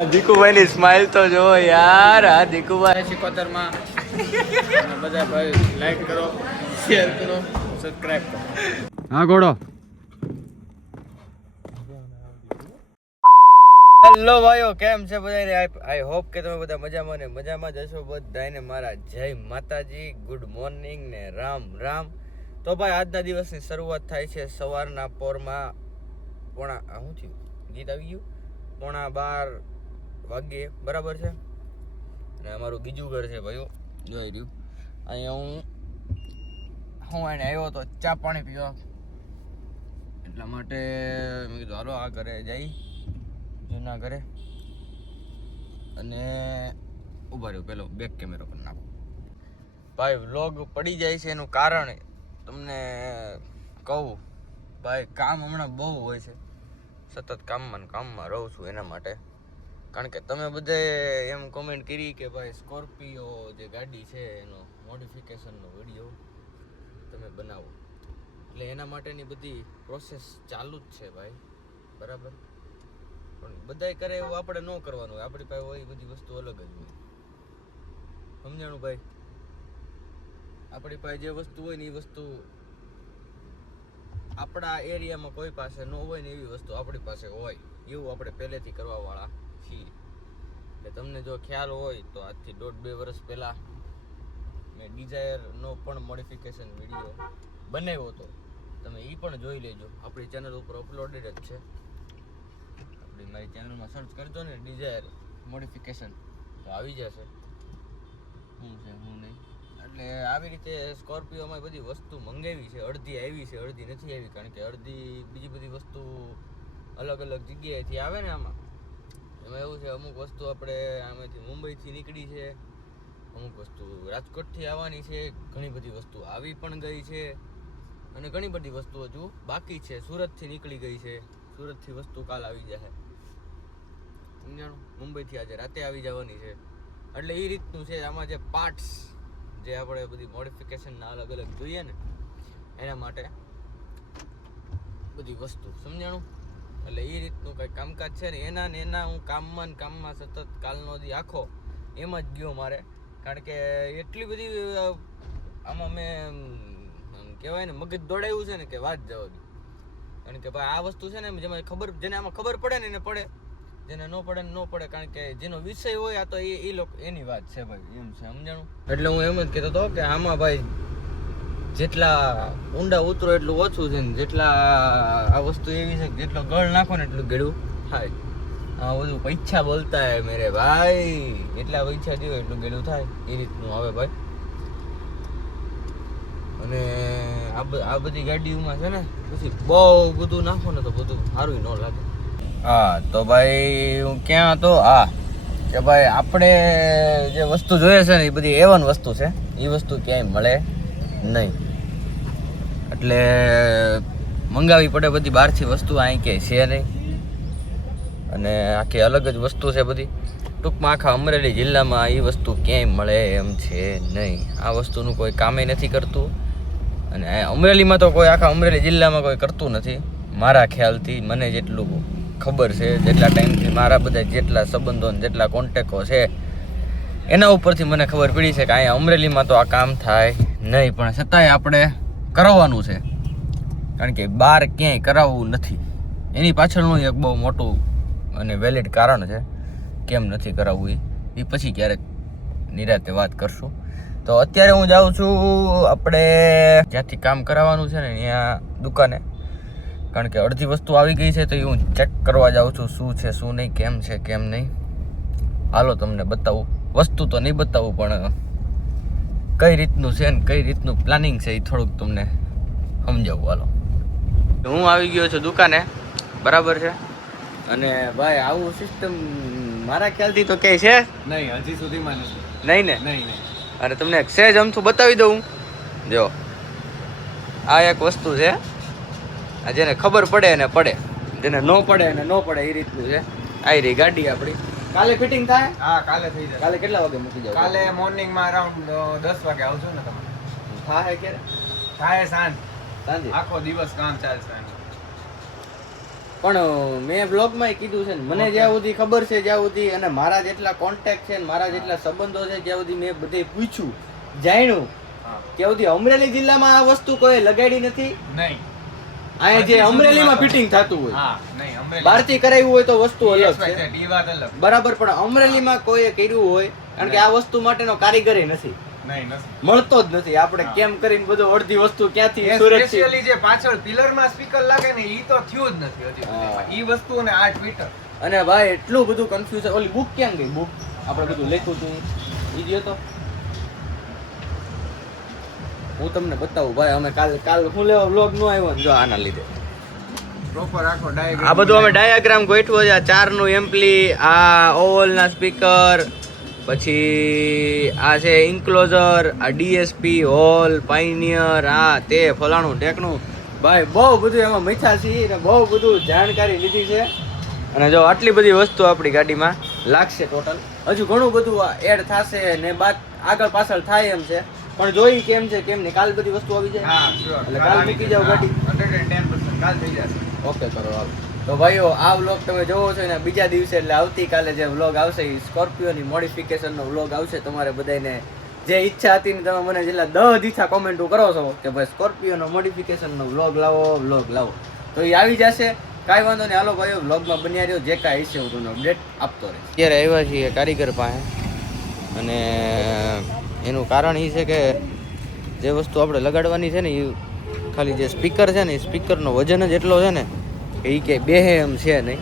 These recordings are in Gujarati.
દીકુભાઈ ની સ્માઈલ તો જો યાર. આ દીકુભાઈ 77 માં બધા ભાઈ લાઈક કરો, શેર કરો, સબસ્ક્રાઇબ કરો. હા ઘોડો. હેલો ભાઈઓ, કેમ છે બધા? આઈ હોપ કે તમે બધા મજામાં ને મજામાં જ હશો. બધાને મારા જય માતાજી, ગુડ મોર્નિંગ ને રામ રામ. તો ભાઈ આજના દિવસની શરૂઆત થાય છે સવારના પોરમાં. શું થયું? ગીત આવી ગયું. 11:15 વાગ્યે બરાબર છે. અને અમારું બીજું ઘર છે ભાઈઓ, જોઈ રહ્યું. અહીંયા હું એને આવ્યો તો ચા પાણી પીવા, એટલા માટે મેં કીધું હાલો આ ઘરે જઈ, જૂના ઘરે. અને ઊભા રહ્યો, પેલો બેક કેમેરો પર નાખો. ભાઈ વ્લોગ પડી જાય છે એનું કારણ તમને કહું. ભાઈ કામ હમણાં બહુ હોય છે, સતત કામમાં રહું છું એના માટે. કારણ કે તમે બધે એમ કોમેન્ટ કરી કે ભાઈ સ્કોર્પિયો જે ગાડી છે એનો મોડિફિકેશનનો વિડીયો તમે બનાવો, એટલે એના માટેની બધી પ્રોસેસ ચાલુ જ છે ભાઈ, બરાબર. પણ બધાય કરે એવું આપણે ન કરવાનું હોય. આપણી પાસે હોય બધી વસ્તુ અલગ જ હોય, સમજાણું ભાઈ? આપણી પાસે જે વસ્તુ હોય ને એ વસ્તુ આપણા એરિયામાં કોઈ પાસે ન હોય ને એવી વસ્તુ આપણી પાસે હોય, એવું આપણે પહેલેથી કરવાવાળા છીએ. એટલે તમને જો ખ્યાલ હોય તો આજથી 1.5-2 વર્ષ પહેલાં મેં ડિઝાયરનો પણ મોડિફિકેશન વિડીયો બનાવ્યો હતો. તમે એ પણ જોઈ લેજો, આપણી ચેનલ ઉપર અપલોડેડ જ છે. મારી ચેનલમાં સર્ચ કરજો ને ડિઝાયર મોડિફિકેશન તો આવી જશે શું છે શું નહીં. એટલે આવી રીતે સ્કોર્પિયોમાં બધી વસ્તુ મંગાવી છે. અડધી આવી છે, અડધી નથી આવી. કારણ કે અડધી બીજી બધી વસ્તુ અલગ અલગ જગ્યાએથી આવે ને. એમાં એવું છે, અમુક વસ્તુ આપણે આમાંથી મુંબઈથી નીકળી છે, અમુક વસ્તુ રાજકોટથી આવવાની છે, ઘણી બધી વસ્તુ આવી પણ ગઈ છે, અને ઘણી બધી વસ્તુ હજુ બાકી છે. સુરતથી નીકળી ગઈ છે, સુરતથી વસ્તુ કાલ આવી જશે, સમજાણું? મુંબઈથી આજે રાતે આવી જવાની છે. એટલે એ રીતનું છે. આમાં જે પાર્ટ્સ જે આપણે બધી મોડિફિકેશનના અલગ અલગ જોઈએ ને એના માટે બધી વસ્તુ, સમજાણું? એટલે એ રીતનું કંઈક કામકાજ છે ને એના હું કામમાં સતત કાલનો દી આખો એમાં જ ગયો મારે. કારણ કે એટલી બધી આમાં મેં કહેવાય ને મગજ દોડાવ્યું છે ને કે વાત જવા દો. કારણ કે ભાઈ આ વસ્તુ છે ને જેમાં જેને આમાં ખબર પડે ને એને પડે, જેને ન પડે ને ન પડે. કારણ કે જેનો વિષય હોય આ તો એ લોકો એની વાત છે ભાઈ, એમ છે, સમજાણું? એટલે હું એમ જ કહેતો હતો કે આમાં ભાઈ જેટલા ઊંડા ઉતરો એટલું ઓછું છે ને જેટલા આ વસ્તુ એવી છે કે જેટલો ગળ નાખો ને એટલું ગળું થાય. આ બધું પૈસા બોલતા હે મેરે ભાઈ, એટલા પૈસા દો એટલું ગળું થાય, એ રીતનું આવે ભાઈ. અને આ બધી ગાડીઓમાં છે ને પછી બહુ બધું નાખો ને તો બધું સારું ન લાગે. હા તો ભાઈ હું ક્યાં હતો? હા કે ભાઈ આપણે જે વસ્તુ જોઈએ છે ને એ બધી A1 વસ્તુ છે, એ વસ્તુ ક્યાંય મળે નહીં. એટલે મંગાવી પડે બધી બહારથી વસ્તુ, અહીં ક્યાંય છે નહીં. અને આખી અલગ જ વસ્તુ છે બધી. ટૂંકમાં આખા અમરેલી જિલ્લામાં એ વસ્તુ ક્યાંય મળે એમ છે નહીં. આ વસ્તુનું કોઈ કામે નથી કરતું. અને અમરેલીમાં તો કોઈ, આખા અમરેલી જિલ્લામાં કોઈ કરતું નથી મારા ખ્યાલથી. મને જેટલું ખબર છે, જેટલા ટાઈમથી મારા બધા જેટલા સંબંધો ને જેટલા કોન્ટેક્ટો છે એના ઉપરથી મને ખબર પડી છે કે અહીંયા અમરેલીમાં તો આ કામ થાય નહીં. પણ છતાંય આપણે કરાવવાનું છે, કારણ કે બહાર ક્યાંય કરાવવું નથી. એની પાછળનું એક બહુ મોટું અને વેલિડ કારણ છે કેમ નથી કરાવવું. એ પછી ક્યારેક નિરાતે વાત કરશું. તો અત્યારે હું જાઉં છું આપણે જ્યાંથી કામ કરાવવાનું છે ને ત્યાં દુકાને. કારણ કે અડધી વસ્તુ આવી ગઈ છે તો એ હું ચેક કરવા જાઉં છું શું છે શું નહીં, કેમ છે કેમ નહીં. હાલો તમને બતાવું. વસ્તુ તો નહીં બતાવું પણ કઈ રીતનું છે ને કઈ રીતનું પ્લાનિંગ છે એ થોડુંક તમને સમજાવું. હાલો, હું આવી ગયો છું દુકાને, બરાબર છે. અને ભાઈ આવું સિસ્ટમ મારા ખ્યાલથી તો ક્યાંય છે નહીં, હજી સુધીમાં નહીં ને. નહીં. અને તમને સહેજ અમથું બતાવી દઉં. જો આ એક વસ્તુ છે, જેને ખબર પડે એને પડે, જેને ન પડે એને ન પડે, એ રીતનું છે. આ રહી ગાડી આપણી. કાલે ફિટિંગ થાય? હા, કાલે થઈ જશે. કાલે કેટલા વાગે મૂકી જાવ? કાલે મોર્નિંગમાં અરાઉન્ડ 10 વાગે આવજો ને તમે. થાય ક્યારે? થાય સાંજે. સાંજે? આખો દિવસ કામ ચાલશે. પણ મેં બ્લોગમાં કીધું છે ને, મને જ્યાં સુધી ખબર છે જ્યાં સુધી, અને મારા જેટલા કોન્ટેક્ટ છે ને મારા જેટલા સંબંધો છે જ્યાં સુધી મેં બધે પૂછ્યું જાણ્યું ત્યાં સુધી અમરેલી જિલ્લામાં આ વસ્તુ કોઈ લગાડી નથી. નહીં, અહીંયા જે અમરેલીમાં ફિટિંગ થતું હોય, હા નહીં, અમરેલી બહારથી કરાવ્યું હોય તો વસ્તુ અલગ છે, એ વાત અલગ. બરાબર, પણ અમરેલીમાં કોઈએ કર્યું હોય, કારણ કે આ વસ્તુ માટેનો કારીગર નથી, નહીં નથી, મળતો જ નથી. આપણે કેમ કરીને બધું અડધી વસ્તુ ક્યાંથી સુરત સ્પેશિયલી જે પાછળ પિલર માં સ્પીકર લાગે ને ઈ તો થયું જ નથી હજી સુધીમાં. ઈ વસ્તુ અને આ ટ્વિટર. અને ભાઈ એટલું બધું કન્ફ્યુઝન. ઓલી બુક ક્યાં ગઈ? બુક આપણે બધું લખ્યું હતું ઈ ગયો તો હું તમને બતાવું ભાઈ. અમે કાલ હું લેવા વ્લોગ નો આવ્યો ને જો આના લીધે પ્રોપર આખો ડાયાગ્રામ. આ બધું અમે ડાયાગ્રામ ગોઠવો છે. આ 4 નું એમ્પલી, આ ઓવલ ના સ્પીકર, પછી આ છે ઇન્ક્લોઝર, આ ડીએસપી હોલ, પાઇનિયર, આ તે ફલાણું ટેકનું. ભાઈ બહુ બધું એમાં મથા છીએ ને બહુ બધું જાણકારી લીધી છે. અને જો આટલી બધી વસ્તુ આપણી ગાડીમાં લાગશે ટોટલ. હજુ ઘણું બધું એડ થશે ને બાદ આગળ પાછળ થાય એમ છે, પણ જોઈ કેમ છે કેમ નહીં. કાલ બધી વસ્તુ આવી જાય. હા sure. એટલે કાલ મૂકી જાવ ગાડી. 110% કાલ થઈ જશે. ઓકે કરો હાલો. તો ભાઈઓ આ વ્લોગ તમે જોવો છો ને બીજા દિવસે એટલે આવતીકાલે જે વ્લોગ આવશે એ સ્કોર્પિયોની મોડિફિકેશનનો વ્લોગ આવશે. તમારે બધાને જે ઈચ્છા હતી ને તમે મને જેટલા 10 દીથા કોમેન્ટો કરો છો કે ભાઈ સ્કોર્પિયોનો મોડિફિકેશનનો વ્લોગ લાવો તો એ આવી જશે. કાંઈ વાંધો નહીં, હાલો ભાઈઓ વ્લોગમાં બન્યા રહ્યો. જે કાંઈ હશે હું તમને અપડેટ આપતો રહીશ. અત્યારે આવ્યા છીએ કારીગર પાસે, અને એનું કારણ એ છે કે જે વસ્તુ આપણે લગાડવાની છે ને એ ખાલી જે સ્પીકર છે ને એ સ્પીકરનો વજન જ એટલો છે ને કે એ કે બેહે એમ છે નહીં.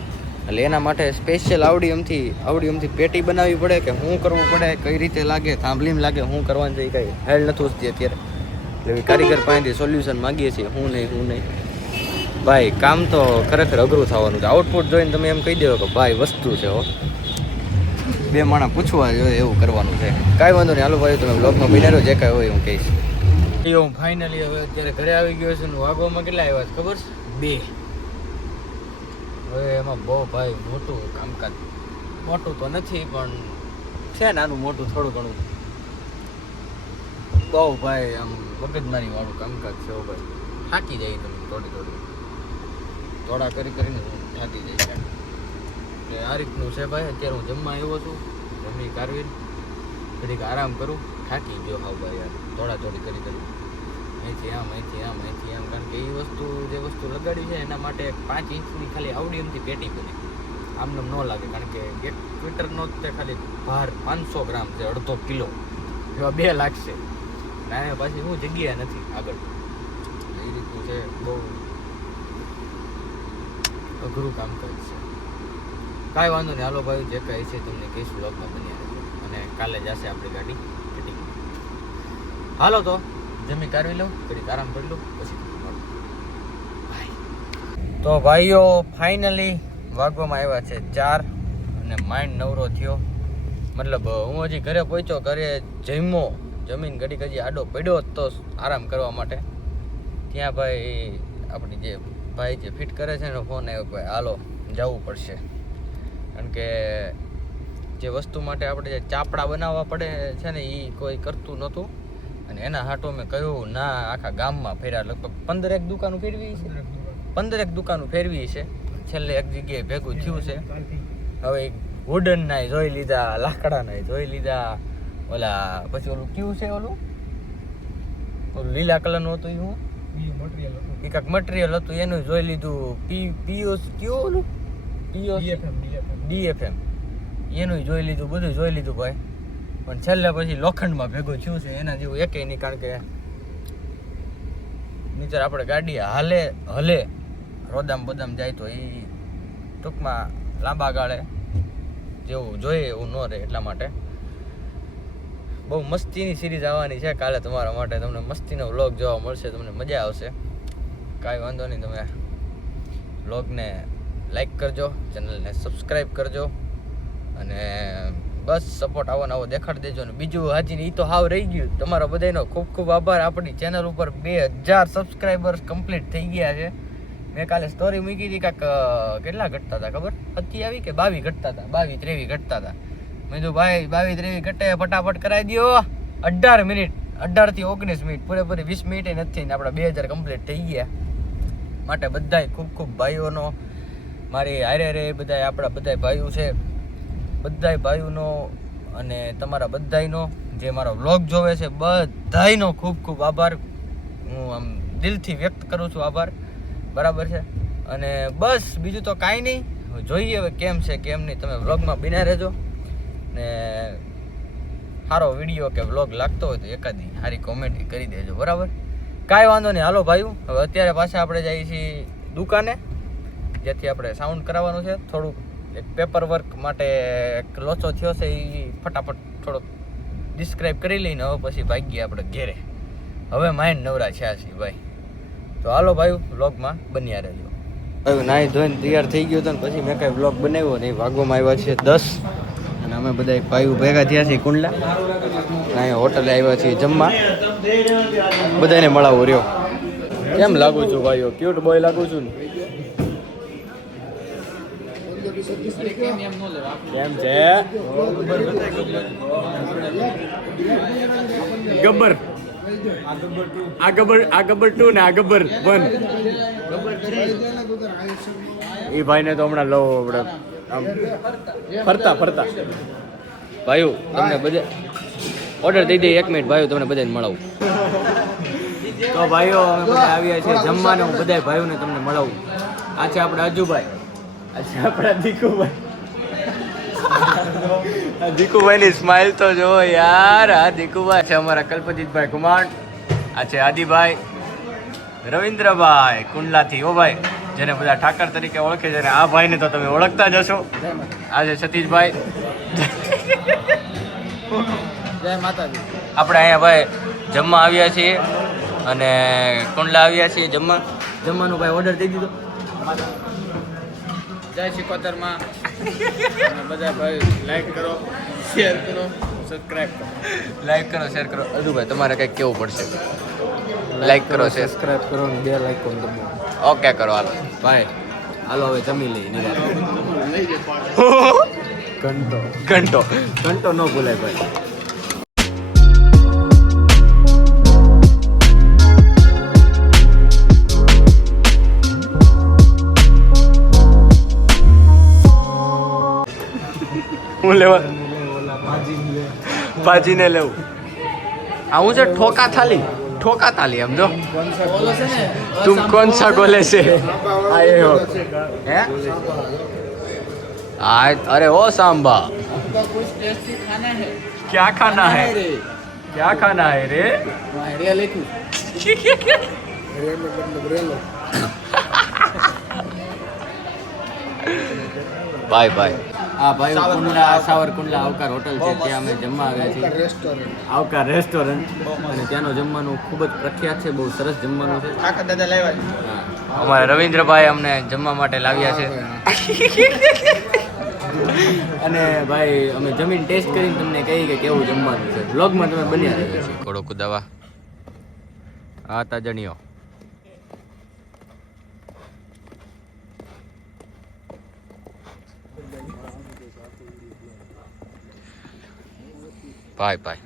એટલે એના માટે સ્પેશિયલ આવડી એમથી પેટી બનાવવી પડે કે શું કરવું પડે, કઈ રીતે લાગે, થાંભલીમ લાગે, શું કરવાનું છે એ કંઈ હેલ નથી ઉઠતી અત્યારે. એટલે કારીગર પાસેથી સોલ્યુશન માગીએ છીએ. હું નહીં ભાઈ, કામ તો ખરેખર અઘરું થવાનું છે. આઉટપુટ જોઈને તમે એમ કહી દેવો કે ભાઈ વસ્તુ છે હો, બે માણસ પૂછવા જોઈએ એવું કરવાનું છે. કાંઈ વાંધો નહીં, હાલો ભાઈ તમે બ્લોગમાં બન્યા રહો. જે કાંઈ હોય હું કહીશ. હું ફાઇનલી હવે અત્યારે ઘરે આવી ગયો છું. વાગોમાં કેટલા આવ્યા છે ખબર છે? 2. હવે એમાં બહુ ભાઈ મોટું કામકાજ, મોટું તો નથી પણ છે નાનું મોટું થોડું ઘણું. બહુ ભાઈ આમ મગજમારી વાળું કામકાજ છે ભાઈ. થાકી જાય તમે થોડા કરીને થાકી જાય. એટલે આ રીતનું છે ભાઈ. અત્યારે હું જમવા આવ્યો છું, જમી કારવીને ઘડીક આરામ કરું. થાકી ગયો હાવ ભાઈ યાર, થોડી કરી અહીંથી આમ કારણ કે એ જે વસ્તુ લગાડી છે એના માટે 5 ઇંચની ખાલી આવડી એમથી પેટી બની. આમને ન લાગે કારણ કે એક ટ્વિટરનો જ તે ખાલી ભાર 500 ગ્રામ છે, 1/2 કિલો એવા 2 લાગશે. ના પાછી હું જગ્યા નથી આગળ. એ રીતનું છે, બહુ અઘરું કામ કરે છે. કાંઈ વાંધો નહીં, હાલો ભાઈ જે કાંઈ છે તમને કહીશ વ્લોગમાં બન્યા રહેજો. અને કાલે જશે આપણી ગાડી ફિટિંગ. હાલો તો જમી કાઢવી લઉં, ઘડીક આરામ કરી લઉં, પછી તો ભાઈઓ ફાઇનલી વાગવામાં આવ્યા છે 4 અને માઇન્ડ નવરો થયો. મતલબ હું હજી ઘરે પહોંચ્યો, ઘરે જમીન ઘડીક હજી આડો પડ્યો તો આરામ કરવા માટે. ત્યાં ભાઈ આપણી જે ભાઈ જે ફિટ કરે છે એનો ફોન આવ્યો, ભાઈ હાલો જવું પડશે. કારણ કે જે વસ્તુ માટે આપણે જે ચાપડા બનાવવા પડે છે ને એ કોઈ કરતું નહોતું. અને એના હાટો મેં કહ્યું ના, આખા ગામમાં ફેર્યા. લગભગ 15 દુકાનો ફેરવી છે, 15 દુકાનો ફેરવી છે. છેલ્લે એક જગ્યાએ ભેગું થયું છે. હવે વુડન નાય જોઈ લીધા, લાકડા નાય જોઈ લીધા, ઓલા પછી ઓલું કયું છે ઓલું લીલા કલરનું હતું એ હું એ કાંઈક મટીરિયલ હતું એનું જોઈ લીધું. પીઓસ કયું ઓલું DFM એનું જોઈ લીધું, બધું જોઈ લીધું ભાઈ. પણ છેલ્લે પછી લોખંડમાં ભેગું થયું છે. એના જેવું એકે નહીં, કારણ કે નીચે આપણે ગાડી હલે રોદામ બદામ જાય તો એ ટૂંકમાં લાંબા ગાળે જેવું જોઈએ એવું ન રહે. એટલા માટે બહુ મસ્તીની સિરીઝ આવવાની છે કાલે તમારા માટે. તમને મસ્તીનો વ્લોગ જોવા મળશે, તમને મજા આવશે. કાંઈ વાંધો નહીં, તમે વ્લોગને લાઈક કરજો, ચેનલને સબસ્ક્રાઈબ કરજો અને બસ સપોર્ટ આવો દેખાડી દેજો. અને બીજું હાજી એ તો હાવ રહી ગયું, તમારા બધાનો ખૂબ ખૂબ આભાર. આપણી ચેનલ ઉપર 2000 સબસ્ક્રાઈબર્સ કમ્પ્લીટ થઈ ગયા છે. મેં કાલે સ્ટોરી મૂકી હતી, કાંઈક કેટલા ઘટતા હતા ખબર? 27 કે 22 ઘટતા હતા, 22-23 ઘટતા હતા. મેં કીધું ભાઈ 22-23 ઘટે ફટાફટ કરાવી દો. 18 મિનિટ, 18 થી 19 મિનિટ, પૂરેપૂરી 20 મિનિટ નથી ને આપણા 2000 કમ્પ્લીટ થઈ ગયા. માટે બધાય ખૂબ ખૂબ ભાઈઓનો મારી હારે રે બધા આપણા બધા ભાઈઓ છે, બધાય ભાઈઓનો અને તમારા બધાયનો જે મારો વ્લોગ જોવે છે બધાયનો ખૂબ ખૂબ આભાર. હું આમ દિલથી વ્યક્ત કરું છું આભાર. બરાબર છે. અને બસ બીજું તો કાંઈ નહીં. જોઈએ હવે કેમ છે કેમ નહીં. તમે વ્લોગમાં બિના રહેજો ને સારો વિડીયો કે વ્લોગ લાગતો હોય તો એકાદી સારી કોમેન્ટ કરી દેજો. બરાબર, કાંઈ વાંધો નહીં. હાલો ભાઈઓ, હવે અત્યારે પાછા આપણે જઈએ છીએ દુકાને, જેથી આપણે સાઉન્ડ કરાવવાનું છે. થોડુંક એક પેપર વર્ક માટે એક લોચો થયો છે, એ ફટાફટ થોડોક ડિસ્ક્રાઈબ કરી લઈને હવે પછી ભાગીએ આપણે ઘેરે. હવે માઇન્ડ નવરા છે ભાઈ. તો હાલો ભાઈ, વ્લોગમાં બન્યા રહેજો. ભાઈ નાહી ધોઈને તૈયાર થઈ ગયો હતો ને પછી મેં કાંઈ વ્લોગ બનાવ્યો નહીં. વાગવામાં આવ્યા છે 10 અને અમે બધા ભાઈઓ ભેગા થયા છીએ કુંડલા. અહીંયા હોટલે આવ્યા છીએ જમવા. બધાને મળાવો રહ્યો. કેમ લાગુ છું ભાઈઓ? ક્યુટ બોય લાગુ છું ને? કેમ છે ગબ્બર? આ ગબ્બર 2 ને આ ગબ્બર 1. એ ભાઈને તો હમણાં લો આપણે આમ ફરતા ભાઈઓ તમને બધે ઓર્ડર દઈ દઈએ. 1 મિનિટ ભાઈઓ, તમને બધાને મળાવું. તો ભાઈઓ અમે બધા આવ્યા છીએ જમવાને. હું બધા ભાઈઓને તમને મળાવું. આ છે આપણા અજુભાઈ, આ છે આપણા દીકુભાઈ. દીકુભાઈની સ્માઇલ તો જો યાર. આ દીકુભાઈ છે અમારા કલ્પજીતભાઈ કુમાર. આ છે આદિભાઈ, રવિન્દ્રભાઈ કુંડલાથી. ઓ ભાઈ, જેને બધા ઠાકર તરીકે ઓળખે છે. આ ભાઈને તો તમે ઓળખતા જ હશો. આ છે સતીશભાઈ. જય માતાજી. આપણે અહીંયા ભાઈ જમવા આવ્યા છીએ અને કુંડલા આવ્યા છીએ જમવાનું ભાઈ ઓર્ડર દઈ દીધો. જય શિકોતરમાં. બધા ભાઈ લાઈક કરો, શેર કરો, સબસ્ક્રાઇબ કરો. લાઈક કરો, શેર કરો. અદુભાઈ તમારે કંઈક કેવું પડશે. લાઈક કરો, સબસ્ક્રાઇબ કરો અને 2 લાઈક કોણ દબો. ઓકે કરો. હાલો ભાઈ, હાલો હવે જમી લઈએ. ઘંટો ન ભૂલાય ભાઈ. હું લેવા ભાજીને લેવું. આવું છે ઠોકા થાલી એમ જો. તુમ કોણ સા બોલે છે? આયે હો હે? अरे ओ सांबा, कुछ टेस्टी खाना है? क्या खाना है? क्या खाना है रे? रेल लिखूं? Bye bye. હા ભાઈ, કુંડલા સાવરકુંડલા આવકાર હોટલ છે, ત્યાં અમે જમવા આવ્યા છીએ. આવકાર રેસ્ટોરન્ટ. અને ત્યાંનું જમવાનું ખૂબ જ પ્રખ્યાત છે. બહુ સરસ જમવાનું છે. કાકા દાદા લાવ્યા છે. અમારા રવિન્દ્રભાઈ અમને જમવા માટે લાવ્યા છે. અને ભાઈ અમે જમીન ટેસ્ટ કરીને તમને કહી કે કેવું જમવાનું છે. વ્લોગમાં તમે બન્યા રહેજો. ઘોડો કુદાવા આ તાજણીઓ. Bye bye.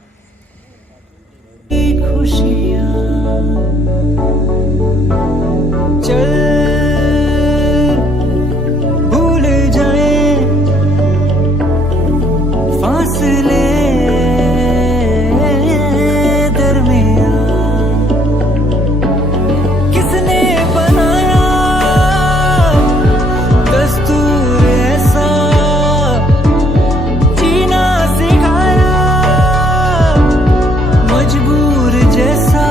चल भूल जाए फासले दरमियां. किसने बनाया दस्तूर ऐसा, जीना सिखाया मजबूर जैसा.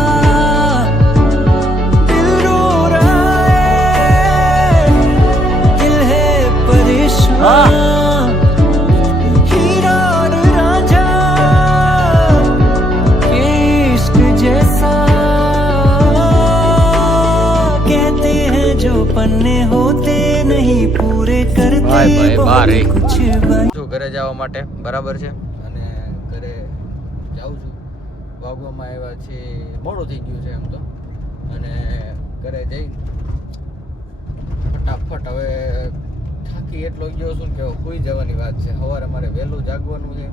दिल रो रहा है, दिल है परेशान. हीरा और रांझा के इश्क जैसा. कहते हैं जो पन्ने होते नहीं पूरे करते ભાઈ બારે. बहुत कुछ भाई. છું ઘરે જવા માટે. બરાબર છે. અને ઘરે જાઉં છું. વાગવામાં આવ્યા છે, મોડું થઈ ગયું છે એમ તો. અને ઘરે જઈ ફટાફટ હવે થાકી એટલો ગયો છું કે સુઈ જવાની વાત છે. સવારે મારે વહેલું જાગવાનું છે,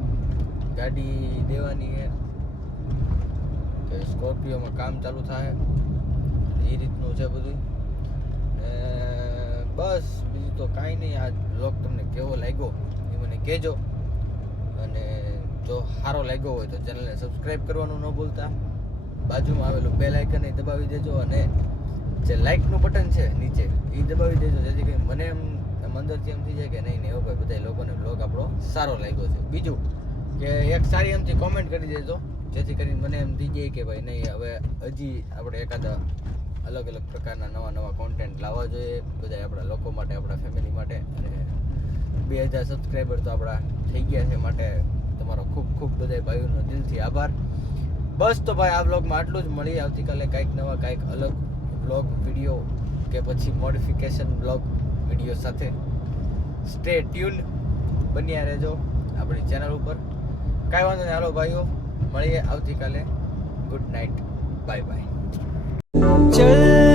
ગાડી દેવાની છે, કે સ્કોર્પિયોમાં કામ ચાલુ થાય એ રીતનું છે બધું. બસ બીજું તો કાંઈ આ વ્લોગ તમને કેવો લાગ્યો એ મને કહેજો, અને જો સારો લાગ્યો હોય તો ચેનલને સબસ્ક્રાઈબ કરવાનું ન ભૂલતા, બાજુમાં આવેલું બેલ આઇકન એ દબાવી દેજો, અને જે લાઇકનું બટન છે નીચે એ દબાવી દેજો, જેથી કરી મને એમ અંદરથી એમ થઈ જાય કે નહીં હવે ભાઈ બધા લોકોને વ્લોગ આપણો સારો લાગ્યો છે. બીજું કે એક સારી એમથી કોમેન્ટ કરી દેજો, જેથી કરીને મને એમ થઈ જાય કે ભાઈ નહીં હવે હજી આપણે એકાદા અલગ અલગ પ્રકારના નવા કોન્ટેન્ટ લાવવા જોઈએ બધા આપણા લોકો માટે, આપણા ફેમિલી માટે. અને 2000 સબસ્ક્રાઈબર તો આપણા થઈ ગયા છે, માટે તમારો ખૂબ ખૂબ બધા ભાઈઓનો દિલથી આભાર. બસ તો ભાઈ આ વ્લોગમાં આટલું જ. મળીએ આવતીકાલે કાંઈક નવા કાંઈક અલગ વ્લોગ વિડીયો કે પછી મોડિફિકેશન વ્લોગ વિડીયો સાથે. સ્ટે ટ્યુન, બન્યા રહેજો આપણી ચેનલ ઉપર. કાંઈ વાંધો નહીં, હાલો ભાઈઓ મળીએ આવતીકાલે. Good night, bye bye. चल